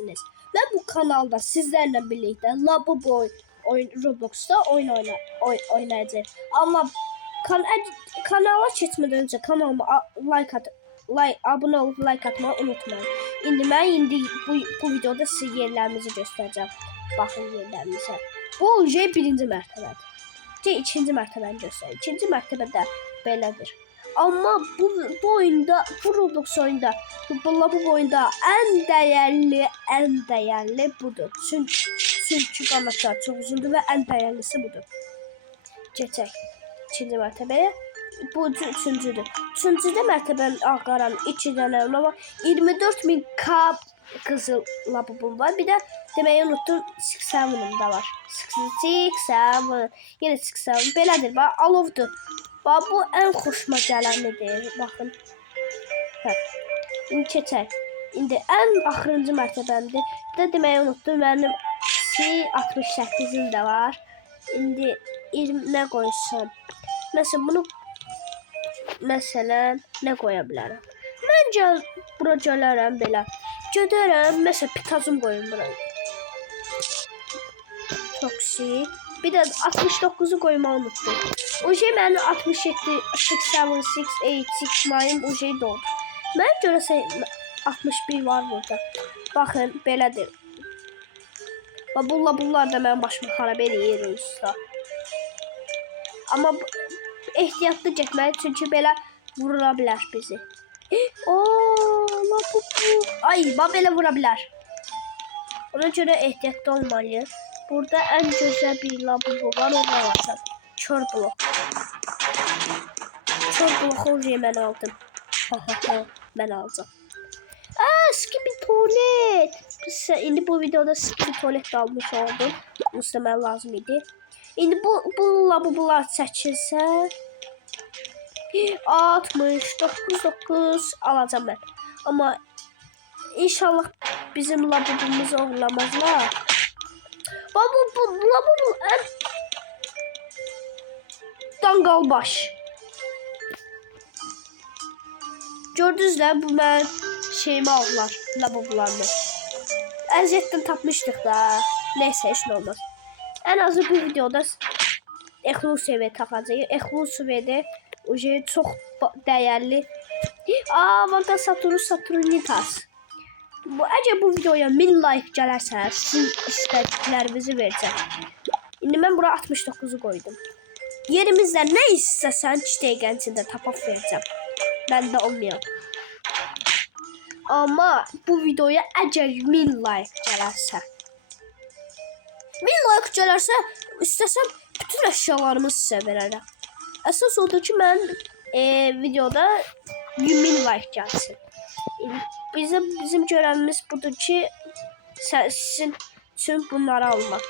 biləcəksiniz. Və bu kanalda sizlərlə birlikdə Labubu Roblox'da oyun oynayacağıq. Amma kanala keçmədən öncə kanalıma abunə olub like atmayı unutmayın. İndi bu videoda sizə yerlərimizi göstərəcəm. Baxın yerlərimizə. Bu birinci mərtəbədir. İkinci mərtəbəni göstərir. İkinci mərtəbədə belədir. Amma bu oyunda, bu Roblox oyunda, bu oyunda ən dəyərli budur. Çünki qanatlar çox uzundur və ən dəyərlisi budur. Keçək ikinci mərtəbəyə. Bu üçüncüdür. Üçüncüdə mərtəbənin ağaran 2 dənə var. 24.000K qızıl labubum var. Bir də deməyi unuttum, 6-7'im da var. 6-7. Yenə 6-7. Belədir. Bax, alovdur. Bax, bu ən xoşuma gələnlidir. Baxın. Hə. İndi keçək. İndi ən axırıncı mərtəbəmdir. Bir də deməyi unuttum, mənim 68'im də var. İndi 20 nə qoysam? Məsələn, nə qoya bilərəm? Məncə bura gələrəm belə. Gedərəm, məsələn, pitazım qoyun buraya. Toksik. Bir də 69'u qoymağı unuttum. O mənim 67, 6, 7, 6, 8, 6 mayım o doldu. Mən görəsən 61 var burada. Baxın, belədir. Bunlar da mənim başımı xarab edir usta. Amma ehtiyatlı getməli, çünki belə vura bilər bizi. Ay, belə vura bilər. Ona görə ehtiyatlı olmalıyıq. Burada ən gözəl bir labubu var, onu alacağım. Kör blok. Kör bloku mən aldım. Mən alacağım. Skibi tuvalet. İndi bu videoda skibi tuvalet almış oldum. Usta mən lazım idi. İndi bu labubular çəkilsə 69 alacağım mən. Amma inşallah bizim labubumuzu oğurlamazlar. Bu labubu ən danqal baş. Gördünüzlər, bu mən şeyimi aldılar, labubularını. Əziyyətdən tapmışdıq da. Neyse, heç nə olmaz. Ən azı bu videoda ekskluziv taxacağıq. Ekskluziv çox dəyərli. Vanta Saturnitas. Əgər bu videoya 1000 like gələrsə, sizin istədiklərinizi verəcəm. İndi mən bura 69'u qoydum. Yerimizdə nə istəsən 2 dəqiqənin içində tapıb verəcəm. Məndə olmayan. Amma bu videoya əgər 1000 like gələrsə, 1000 like gələrsə, istəsəm bütün əşyalarımı sizə verərəm. Əsas odur ki, mən videoda 1000 like gəlsin. Bizim görevimiz budur ki, sizin üçün bunları almaq.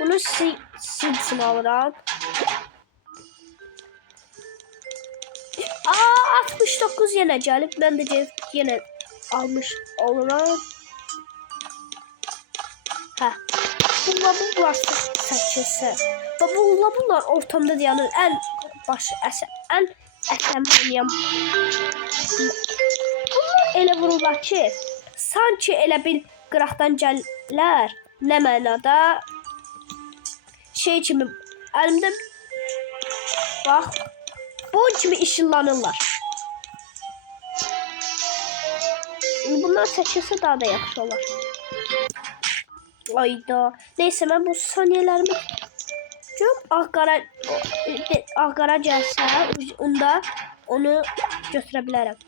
Bunu sizin üçün alıram. 69 yenə gəlib. Mən də yenə almış oluram. Hə. Bunlar çəkilsə. Bunlar ortamda dayanır. Ən əsəmliyəm. Bunlar elə vururlar ki, sanki elə bil qıraqdan gəlirlər. Nə mənada? Şey kimi, əlimdə bax, bu kimi işınlanırlar. Bunlar çəkilsə daha da yaxşı olar. Ayda. Neyse, mən bu saniyelərimi görüb ağqara gəlsə, onda onu götürə bilərəm.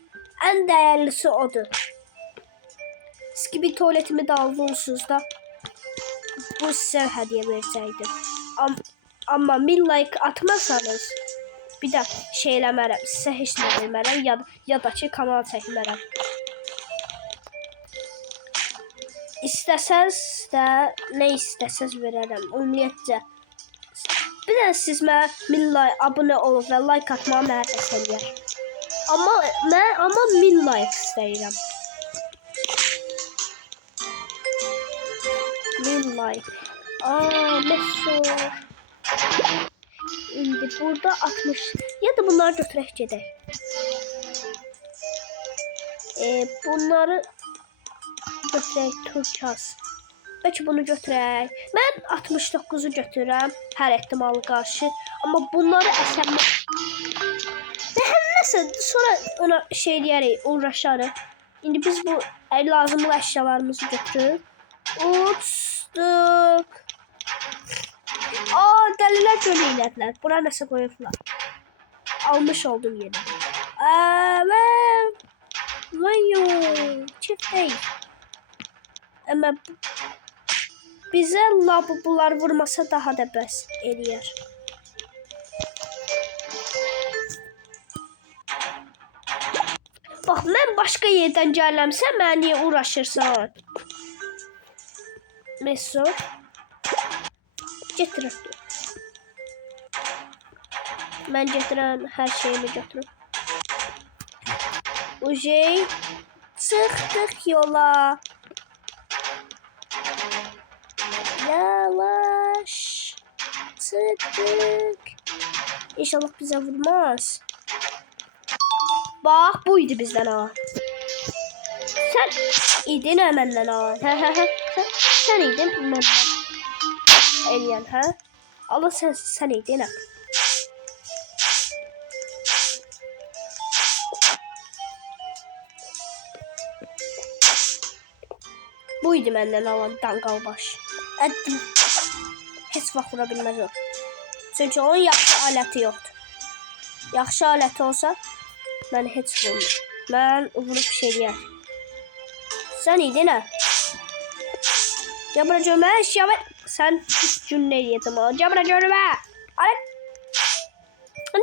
Ən dəyərlisi odur. Skibi tuvaletimi də aldınız da bu sizə hədiyyə verəcəkdim. Amma 1000 like atmazsanız bir də şey eləmərəm, sizə heç nə vermərəm ya da ki kanal çəkmərəm. İstəsəz də nə istəsəz verərəm. Ümumiyyətcə bir də siz mənə 1000 like abunə olub və like atmağı mənə dəstək eləyər. Amma 1000 like istəyirəm. 1000 like. Mesut. İndi burada 60. Ya da bunları götürək gedək. götürək turkaz. Bəlkə bunu götürək. Mən 69-u götürürəm hər ehtimala qarşı. Amma bunları əsəblə... Və həm nəsə sonra ona şey deyərək, uğraşarıq. İndi biz bu lazımlı əşyalarımızı götürürük. Uçduq. Dəlilər göl elədilər. Bura nəsə qoyublar. Almış oldum yeni. Vayo, çift değil. Ama bize labubular vurmasa daha da bəs eləyər. Bax, mən başqa yerdən gəlləmsə, mən niyə uğraşırsan? Mesut. Getirək. Mən getirən hər şeyimi götürüm. Ujey. Çıxdıq yola. Yavaş. Çıxdıq. İnşallah bizə vurmaz. Bax, bu idi bizdən ha. Sən idin məndən ha. Sən idin məndən eləyən ha. Allah sən idin ha. Bu idi məndən alan danqal baş. Heç vaxt vura bilməz o. Çünki onun yaxşı aləti yoxdur. Yaxşı aləti olsa, mən heç vurmur. Mən vurub bir şey deyər. Sən idin ha? Cabra görmə, şəvət. Sən gün nə edəyəcəm o? Cabra görmə.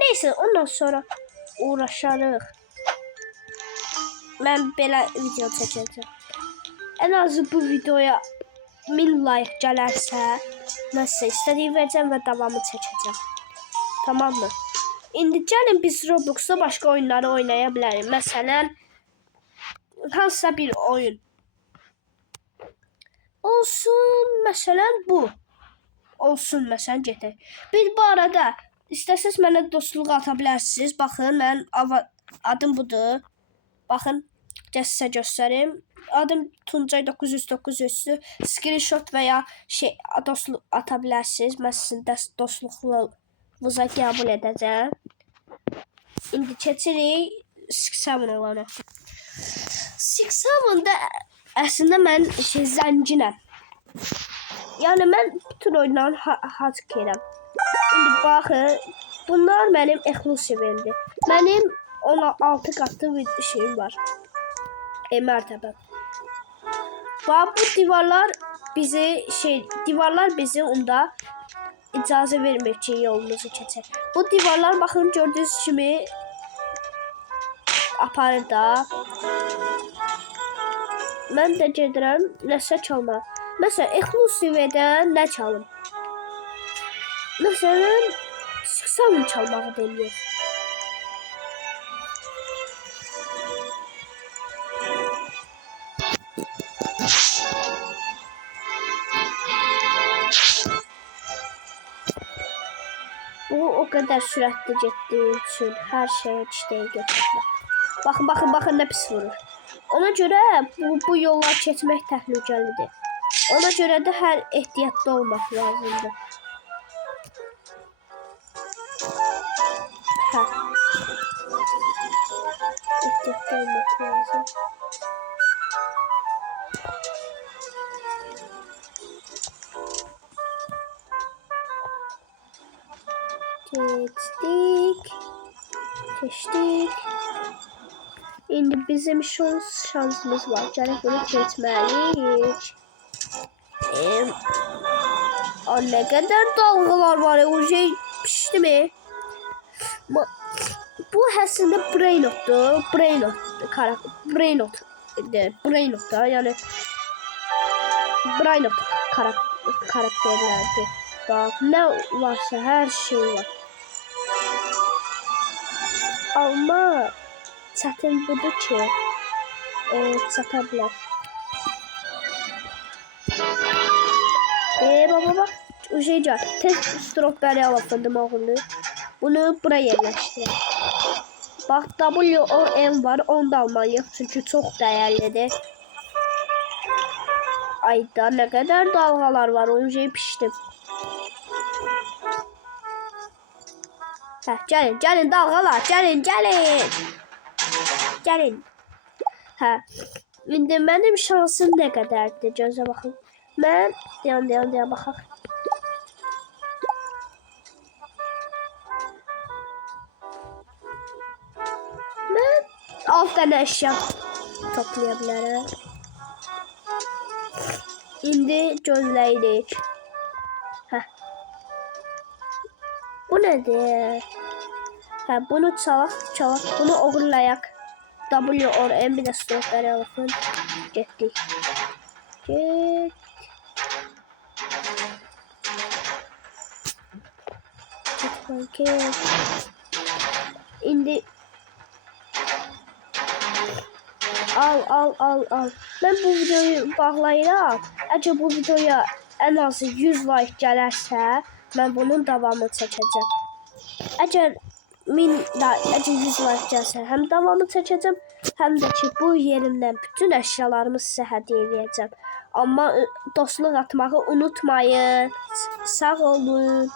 Neyse, ondan sonra uğraşarıq. Mən belə video çəkəcəm. En azı bu videoya 1000 like gələrsə, mən sizə istədiyim verəcəm və davamı çəkəcəm. Tamam mı? İndi gəlin biz Robloxda başqa oyunları oynaya bilərik. Məsələn, hansısa bir oyun. Olsun, məsələn bu. Olsun, məsələn getək. Bir bu arada istəsəz mənə dostluq ata bilərsiniz. Baxın, mən adım budur. Baxın, sizə göstərim. Adım Tuncay 909 üstü. Screenshot veya şey dostluq ata bilərsiniz. Mən sizin dostluğunuza qəbul edəcəm. İndi keçirik 6-7 olana. 6-7-də əslində mən zənginəm. Yəni mən bütün oyunları hack edirəm. İndi baxın, bunlar mənim eklusivimdir. Mənim 16 qatlı bir şeyim var. Mərtəbəm. Bax, bu divarlar bizi onda icazə vermir ki, yolumuzu keçək. Bu divarlar baxın gördüyünüz kimi aparır da. Mən də gedirəm nəsə çalma. Məsələn, eklusivədən nə çalım? Məsələn, 6-7 çalmağı denəyir. Bu o kadar sürətli getdiyi üçün hər şeyə işləyə götürürlər. Baxın nə pis vurur. Ona görə bu yollar keçmək təhlükəlidir. Ona görə də hər ehtiyatlı olmaq lazımdır. Ehtiyatlı olmaq lazım. Geçtik. İndi bizim şansımız var. Gələk bunu keçməliyik. Ne kadar dalgalar var ya. O şey pişti mi? Bu əslində Brainot'dur. Brainot da yani Brainot karakterlerdir. Bak ne varsa her şey var. Ama çətin budur ki çata bilər. Baba o şeycə test strawberry alafındım oğlunu. Bunu buraya yerləşdirək. Bax WOM var, onu da almalıyıq çünki çox dəyərlidir. Ayda ne kadar dalgalar var. Onu piştim. Hə, gəlin dalğalar, gəlin. Hə. İndi mənim şansım nə qədərdir? Gözə baxın. Mən dayan baxaq. Mən 6 dənə əşya toplaya bilərəm. İndi gözləyirik. Hə. Bu nədir? Hə, bunu çalaq. Bunu oğurlayaq. W or M bir də stokları alın. Getdik. İndi al. Mən bu videoyu bağlayıram. Əgər bu videoya ən azı 100 like gələrsə, mən bunun davamını çəkəcəm. Əgər 100 like gəlsə, həm davamını çəkəcəm, həm də ki, bu yerimdən bütün əşyalarımı sizə hədiyyə edəcəm. Amma dostluq atmağı unutmayın. Sağ olun.